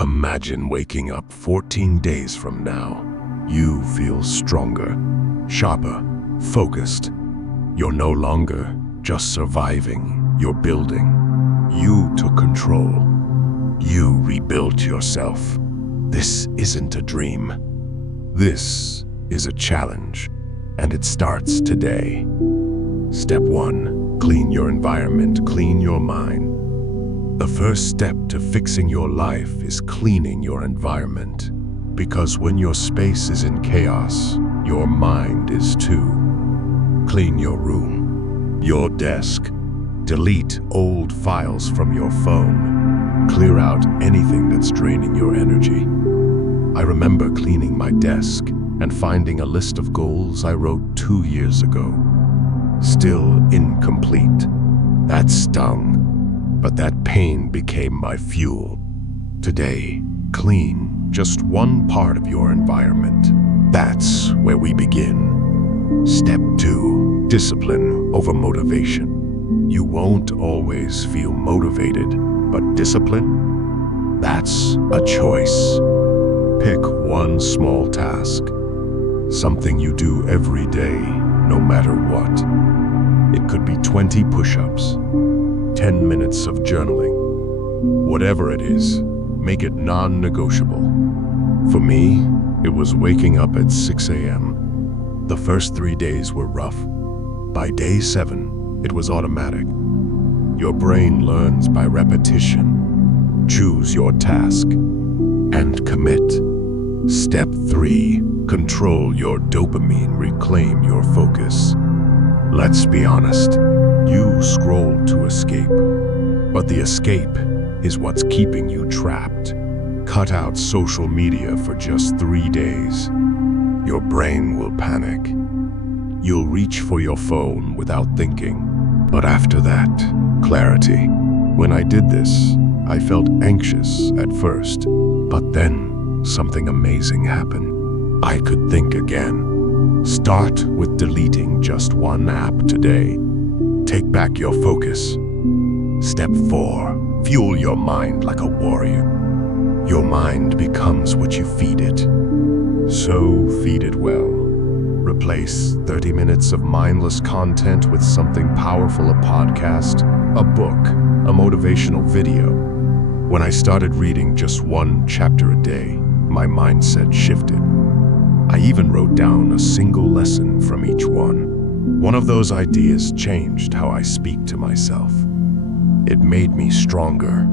Imagine waking up 14 days from now. You feel stronger, sharper, focused. You're no longer just surviving, you're building. You took control. You rebuilt yourself. This isn't a dream. This is a challenge, and it starts today. Step 1, clean your environment, clean your mind. The first step to fixing your life is cleaning your environment. Because when your space is in chaos, your mind is too. Clean your room, your desk. Delete old files from your phone. Clear out anything that's draining your energy. I remember cleaning my desk and finding a list of goals I wrote 2 years ago. Still incomplete. That stung, but that pain became my fuel. Today, clean just one part of your environment. That's where we begin. Step 2, discipline over motivation. You won't always feel motivated, but discipline? That's a choice. Pick one small task, something you do every day, no matter what. It could be 20 push-ups, 10 minutes of journaling. Whatever it is, make it non-negotiable. For me, it was waking up at 6 a.m. The first 3 days were rough. By day 7, it was automatic. Your brain learns by repetition. Choose your task and commit. Step 3, control your dopamine, reclaim your focus. Let's be honest, you scroll to escape, but the escape is what's keeping you trapped. Cut out social media for just 3 days. Your brain will panic. You'll reach for your phone without thinking. But after that, clarity. When I did this, I felt anxious at first, but then something amazing happened. I could think again. Start with deleting just one app today. Take back your focus. Step 4, fuel your mind like a warrior. Your mind becomes what you feed it. So feed it well. Replace 30 minutes of mindless content with something powerful, a podcast, a book, a motivational video. When I started reading just one chapter a day, my mindset shifted. I even wrote down a single lesson from each one. One of those ideas changed how I speak to myself. It made me stronger.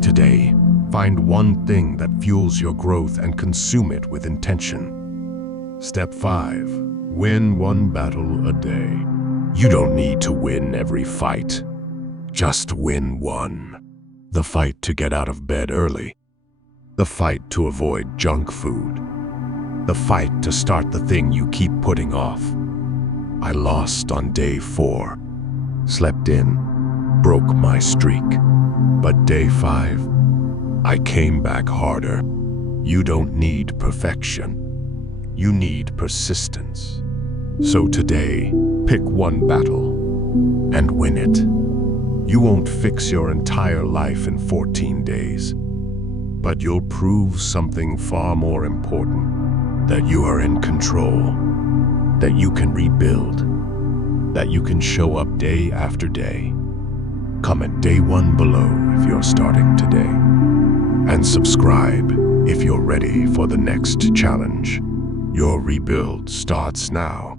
Today, find one thing that fuels your growth and consume it with intention. Step 5, win one battle a day. You don't need to win every fight. Just win one. The fight to get out of bed early. The fight to avoid junk food. The fight to start the thing you keep putting off. I lost on day 4. Slept in. Broke my streak. But day 5, I came back harder. You don't need perfection. You need persistence. So today, pick one battle and win it. You won't fix your entire life in 14 days, but you'll prove something far more important, that you are in control, that you can rebuild, that you can show up day after day. Comment day 1 below if you're starting today, and subscribe if you're ready for the next challenge. Your rebuild starts now.